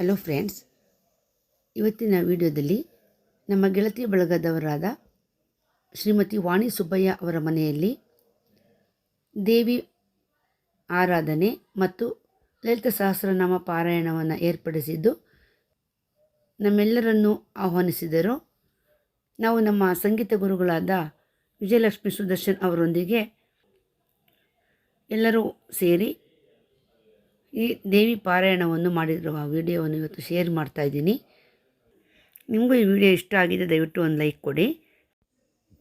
Hello friends, ಇವತ್ತಿನ ವಿಡಿಯೋದಲ್ಲಿ ನಮ್ಮ ಗೆಳತಿ ಬಳಗದವರಾದ ಶ್ರೀಮತಿ ವಾಣಿ ಸುಬ್ಬಯ್ಯ ಅವರ ಮನೆಯಲ್ಲಿ ದೇವಿ ಆರಾಧನೆ ಮತ್ತು ಲಲಿತ ಸಹಸ್ರನಾಮ ಪಾರಾಯಣವನ್ನು ಏರ್ಪಡಿಸಿದ್ದು ನಮ್ಮೆಲ್ಲರನ್ನೂ ಆಹ್ವಾನಿಸಿದರು. ನಾವು ನಮ್ಮ ಸಂಗೀತ ಗುರುಗಳಾದ ವಿಜಯಲಕ್ಷ್ಮಿ ಸುದರ್ಶನ್ ಅವರೊಂದಿಗೆ ಎಲ್ಲರೂ ಸೇರಿ ಈ ದೇವಿ ಪಾರಾಯಣವನ್ನು ಮಾಡಿರುವ ವಿಡಿಯೋವನ್ನು ಇವತ್ತು ಶೇರ್ ಮಾಡ್ತಾ ಇದ್ದೀನಿ. ನಿಮಗೂ ಈ ವಿಡಿಯೋ ಇಷ್ಟ ಆಗಿದೆ, ದಯವಿಟ್ಟು ಒಂದು ಲೈಕ್ ಕೊಡಿ.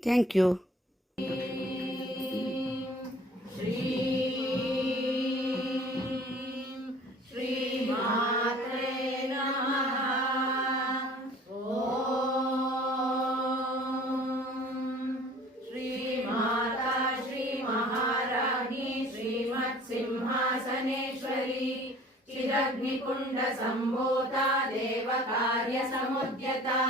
Thank you. सिंहासनेश्वरी चिदग्निकुण्ड सम्भूता देवकार्यसमुद्यता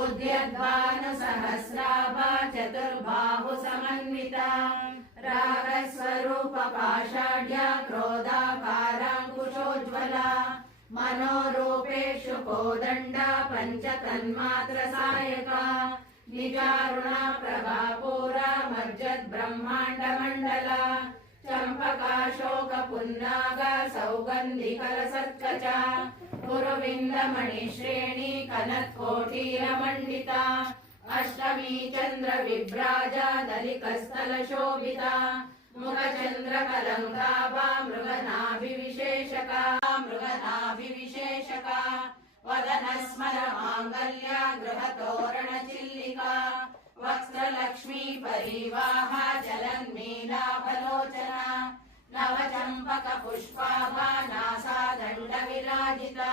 उद्यद्भानुसहस्राभा चतुर्बाहु समन्विता रागस्वरूपपाषाढ्या क्रोधाकाराङ्कुशोज्ज्वला मनोरूपेषु कोदण्डा पञ्चतन्मात्रसायका निजारुणा प्रभापूरा मज्जद्ब्रह्माण्डमण्डला चम्पकाशोकपुन्नाग सौगन्धिकलसत्कचा कुरुविन्दमणिश्रेणी कनत्कोटीरमण्डिता अष्टमी चन्द्रविभ्राजा दलिकस्थलशोभिता मुखचन्द्रकलङ्काभा मृगनाभिविशेषका वदनस्मरमाङ्गल्या गृहतोरणचिल्लिका वक्त्रलक्ष्मी परिवाहा जलन्मीनाभलोचना नवचम्पकपुष्पाभा नासादण्डविराजिता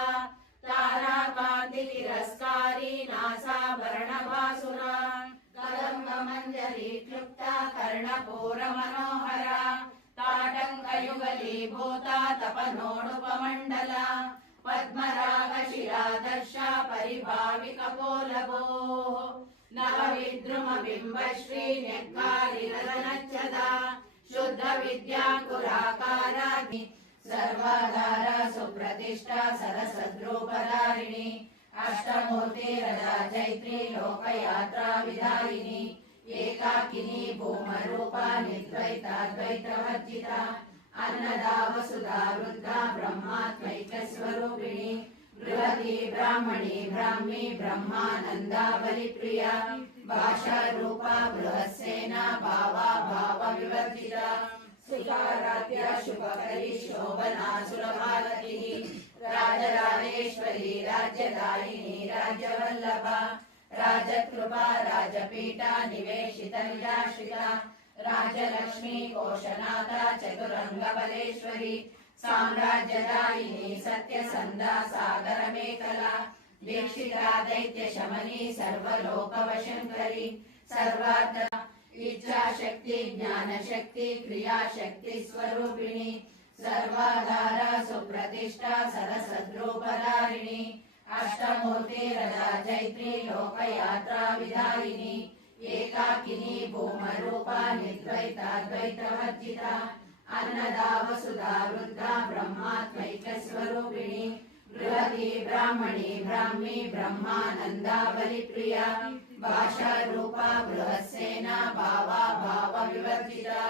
ताराकान्तितिरस्कारी नासाभरणभासुरा कदम्बमञ्जरीक्लुप्ता कर्णपूरमनोहरा ताटङ्कयुगलीभूता तपनोडुपमण्डला पद्मरागशिरादर्शा परिभाविकपोलभोः नवविद्रुमबिम्बश्री न्यक्कारिरदनच्छदा शुद्धविद्याकुराकारा सर्वाधारा सुप्रतिष्ठा सरसद्रूपधारिणी अष्टमूर्तिरदा चैत्री लोकयात्रा विधायिनी एकाकिनी भूमरूपा निर्द्वैताद्वैतवर्जिता अन्नदा वसुधा वृद्धा ब्रह्मात्मैक्यस्वरूपिणी बृहती ब्राह्मणी ब्राह्मी ब्रह्मानंदा बलिप्रिया भाषा रूपा बृहस्सेना भावा भाव विवर्जिता सुधाराध्या शुभकरी शोभना सुलभावती राजराजेश्वरी राज्यदायिनी राज्यवल्लभा राजकृपा राजपीठा निवेशिता निराश्रिता राजलक्ष्मी कोशनाथा चतुरंगबलेश्वरी साम्राज्यदायिनी सत्यसन्धा सागरमेखला दीक्षिता दैत्यशमनी सर्वलोकवशङ्करी सर्वार्थ इच्छाशक्ति ज्ञानशक्ति क्रियाशक्ति स्वरूपिणी सर्वाधारा सुप्रतिष्ठा सरसद्रूपधारिणी अष्टमूर्तिरदा चैत्री लोकयात्रा विधायिनी एकाकिनी भूमरूपा निर्द्वैताद्वैतवर्जिता अन्नदा वसुधा वृद्धा ब्रह्मात्मैक्यस्वरूपिणी बृहती ब्राह्मणी ब्राह्मी ब्रह्मानंदा बलिप्रिया भाषा रूपा बृहस्सेना भावा भाव विवर्जिता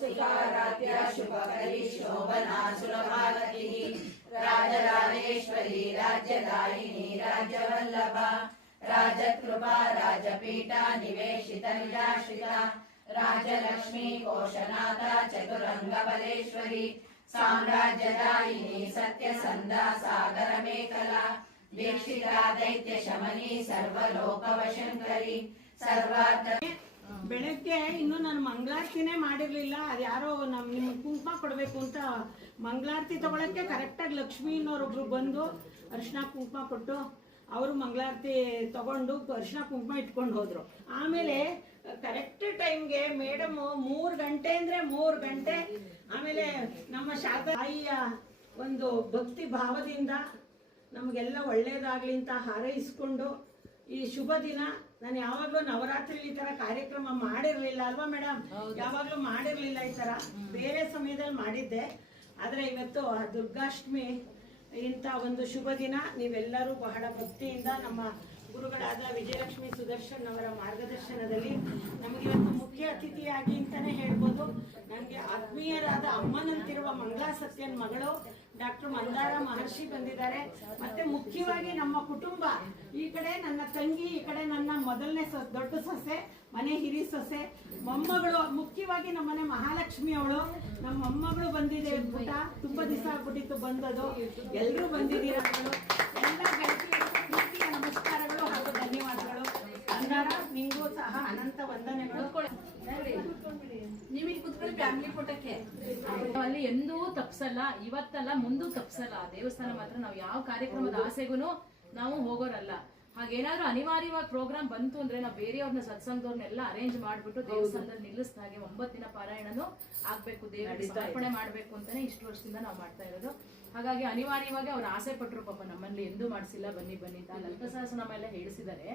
सुधाराध्या शुभकरी शोभना सुलभावती राजराजेश्वरी राज्यदायिनी राज्यवल्लभा राजकृपा राजपीठा निवेशिता निराश्रिता राजलक्ष्मी कोशनाथा चतुरंगबलेश्वरी साम्राज्यदायिनी सत्यसन्धा सागरमेखला दीक्षिता दैत्यशमनी सर्वलोकवशङ्करी सर्वार्थ ಬೆಳಗ್ಗೆ ಇನ್ನೂ ನಾನು ಮಂಗಳಾರತಿನೇ ಮಾಡಿರಲಿಲ್ಲ. ಅದು ಯಾರೋ ನಿಮ್ಗೆ ಕುಂಕುಮ ಕೊಡಬೇಕು ಅಂತ ಮಂಗಳಾರತಿ ತಗೊಳಕ್ಕೆ ಕರೆಕ್ಟಾಗಿ ಲಕ್ಷ್ಮೀನವರೊಬ್ರು ಬಂದು ಅರಿಶಿನ ಕುಂಕುಮ ಕೊಟ್ಟು ಅವರು ಮಂಗಳಾರತಿ ತಗೊಂಡು ಅರಿಶಿನ ಕುಂಕುಮ ಇಟ್ಕೊಂಡು ಹೋದರು. ಆಮೇಲೆ ಕರೆಕ್ಟ್ ಟೈಮ್ಗೆ ಮೇಡಮ್ 3 ಗಂಟೆ ಅಂದರೆ 3 ಗಂಟೆ ಆಮೇಲೆ ನಮ್ಮ ತಾಯಿಯ ಒಂದು ಭಕ್ತಿ ಭಾವದಿಂದ ನಮಗೆಲ್ಲ ಒಳ್ಳೇದಾಗಲಿ ಅಂತ ಹಾರೈಸ್ಕೊಂಡು ಈ ಶುಭ ದಿನ ನಾನು ಯಾವಾಗಲೂ ನವರಾತ್ರಿ ಈ ಥರ ಕಾರ್ಯಕ್ರಮ ಮಾಡಿರಲಿಲ್ಲ ಅಲ್ವಾ ಮೇಡಮ್? ಯಾವಾಗಲೂ ಮಾಡಿರಲಿಲ್ಲ ಈ ಥರ. ಬೇರೆ ಸಮಯದಲ್ಲಿ ಮಾಡಿದ್ದೆ, ಆದರೆ ಇವತ್ತು ದುರ್ಗಾಷ್ಟಮಿ ಇಂಥ ಒಂದು ಶುಭ ದಿನ ನೀವೆಲ್ಲರೂ ಬಹಳ ಭಕ್ತಿಯಿಂದ ನಮ್ಮ ಗುರುಗಳಾದ ವಿಜಯಲಕ್ಷ್ಮಿ ಸುದರ್ಶನ್ ಅವರ ಮಾರ್ಗದರ್ಶನದಲ್ಲಿ ನಮಗಿವತ್ತು ಮುಖ್ಯ ಅತಿಥಿಯಾಗಿ ಅಂತಲೇ ಹೇಳ್ಬೋದು. ನನಗೆ ಆತ್ಮೀಯರಾದ ಅಮ್ಮನಂತಿರುವ ಮಂಗಳಾ ಸತ್ಯನ್ ಮಗಳು ಡಾಕ್ಟರ್ ಮಂದಾರ ಮಹರ್ಷಿ ಬಂದಿದ್ದಾರೆ. ಮತ್ತೆ ಮುಖ್ಯವಾಗಿ ನಮ್ಮ ಕುಟುಂಬ, ಈ ಕಡೆ ನನ್ನ ತಂಗಿ, ಈ ಕಡೆ ನನ್ನ ಮೊದಲನೇ ದೊಡ್ಡ ಸೊಸೆ, ಮನೆ ಹಿರಿ ಸೊಸೆ, ಮೊಮ್ಮಗಳು, ಮುಖ್ಯವಾಗಿ ನಮ್ಮನೆ ಮಹಾಲಕ್ಷ್ಮಿ ಅವಳು, ನಮ್ಮ ಮೊಮ್ಮಗಳು ಬಂದಿದೆ. ಪುಟ ತುಂಬಾ ದಿವಸ ಆಗ್ಬಿಟ್ಟಿತ್ತು ಬಂದದು. ಎಲ್ಲರೂ ಬಂದಿದ್ದೀರ. ಎಲ್ಲ ಪ್ರೀತಿಯ ನಮಸ್ಕಾರಗಳು ಹಾಗೂ ಧನ್ಯವಾದಗಳು. ಮಂದಾರ, ನಿಂಗೂ ಸಹ ಅನಂತ ವಂದನೆಗಳು. ನಿಮಗೆ ಕುತ್ಕೊಳ್ಳಿ ಫ್ಯಾಮಿಲಿ ಫೋಟೋಕ್ಕೆ. ಅಲ್ಲಿ ಎಂದೂ ತಪ್ಸಲ್ಲ, ಇವತ್ತಲ್ಲ ಮುಂದೂ ತಪ್ಸಲ್ಲ. ದೇವಸ್ಥಾನ ಮಾತ್ರ ನಾವು ಯಾವ ಕಾರ್ಯಕ್ರಮದ ಆಸೆಗೂ ನಾವು ಹೋಗೋರಲ್ಲ. ಹಾಗೇನಾದ್ರೂ ಅನಿವಾರ್ಯವಾಗಿ ಪ್ರೋಗ್ರಾಮ್ ಬಂತು ಅಂದ್ರೆ ನಾವು ಬೇರೆಯವ್ರನ್ನ ಸತ್ಸಂಗದವ್ರನ್ನೆಲ್ಲ ಅರೇಂಜ್ ಮಾಡ್ಬಿಟ್ಟು ದೇವಸ್ಥಾನದಲ್ಲಿ ನಿಲ್ಲಿಸಿದಾಗೆ 9 ದಿನ ಪಾರಾಯಣನು ಆಗ್ಬೇಕು, ದೇವರಿಗೆ ಸಮರ್ಪಣೆ ಮಾಡ್ಬೇಕು ಅಂತಾನೆ ಇಷ್ಟು ವರ್ಷದಿಂದ ನಾವು ಮಾಡ್ತಾ ಇರೋದು. ಹಾಗಾಗಿ ಅನಿವಾರ್ಯವಾಗಿ ಅವ್ರು ಆಸೆ ಪಟ್ಟರು. ಪಾಪ ನಮ್ಮಲ್ಲಿ ಎಂದೂ ಮಾಡಿಸಿಲ್ಲ, ಬನ್ನಿ ಬನ್ನಿ ಅಂತ ಲಲಿತ ಸಹಸ್ರನಾಮ ಎಲ್ಲ ಹೇಳಿಸಿದ್ದಾರೆ,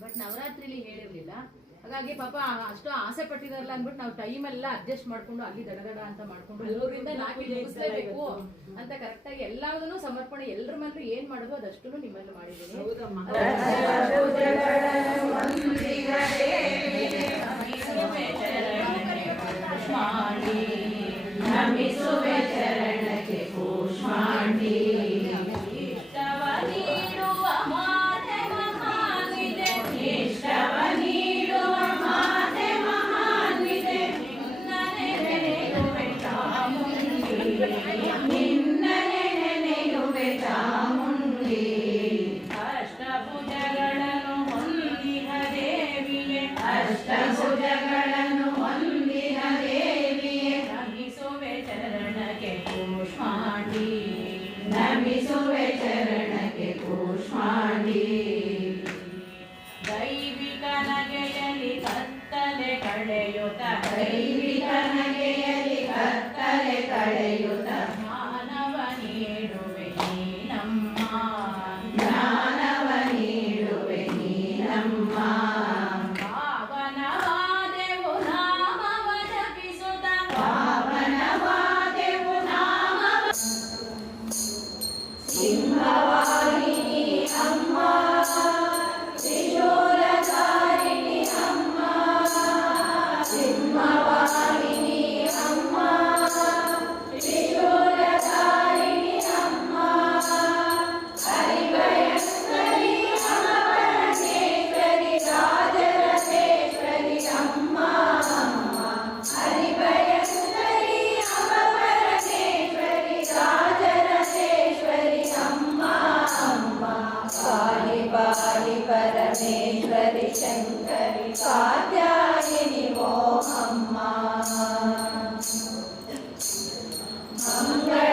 ಬಟ್ ನವರಾತ್ರಿಲಿ ಹೇಳಿರ್ಲಿಲ್ಲ. ಹಾಗಾಗಿ ಪಾಪ ಅಷ್ಟು ಆಸೆ ಪಟ್ಟಿದಾರಲ್ಲ ಅಂದ್ಬಿಟ್ಟು ನಾವು ಟೈಮ್ ಎಲ್ಲ ಅಡ್ಜಸ್ಟ್ ಮಾಡ್ಕೊಂಡು ಅಲ್ಲಿ ದಡದಡ ಅಂತ ಮಾಡ್ಕೊಂಡು 3ರಿಂದ 4 ಮುಗಿಸ್ಲೇಬೇಕು ಅಂತ ಕರೆಕ್ಟ್ ಆಗಿ ಎಲ್ಲದನ್ನು ಸಮರ್ಪಣೆ ಎಲ್ಲರ ಮೇಲೂ ಏನ್ ಮಾಡೋದು ಅದಷ್ಟು ನಿಮ್ಮಲ್ಲಿ ಮಾಡಿದ್ದೀನಿ. ಅಷ್ಟಭುಜಗಳನ್ನು ಹೊಂದಿದ ದೇವಿಯೇ ನಮಿಸುವೆ ಚರಣಕ್ಕೆ ಕೂಷ್ಮಾಂಡಿ, ನಮಿಸುವೆ ಚರಣಕ್ಕೆ ಕೂಷ್ಮಾಂಡಿ. ದೈವಿಕ ನಗೆಯಲಿ ಕತ್ತಲೆ ಕಳೆಯುತ್ತ, ದೈವಿಕ ನಗೆಯಲಿ ಕತ್ತಲೆ ಕಳೆಯುತ್ತ ಜ್ಞಾನವ ನೀಡುವೆ ನೀನಮ್ಮ, ಜ್ಞಾನವ ನೀಡುವೆ ನೀನಮ್ಮ. ಸಿಂಹವಾಹಿನಿ ಅಮ್ಮ, ತ್ರಿಶೂಲಧಾರಿಣಿ ಅಮ್ಮ, ಸಿಂಹವಾಹಿನಿ ಅಮ್ಮ, ತ್ರಿಶೂಲಧಾರಿಣಿ ಅಮ್ಮ, ಹರಿಭಯಂಕರಿ ಅಮರಪರಮೇಶ್ವರಿ ರಾಜರಾಜೇಶ್ವರಿ ಅಮ್ಮ, ಹರಿಭಯಂಕರಿ ಅಮರಪರಮೇಶ್ವರಿ ರಾಜರಾಜೇಶ್ವರಿ ಅಮ್ಮ. ಪಾಹಿ ಪಾಹಿ ಪರಮೇಶ್ವರಿ ಶಂಕರಿ ಕಾತ್ಯಾಯಿನಿ ಓ ಅಮ್ಮ. ಮಂಗಳ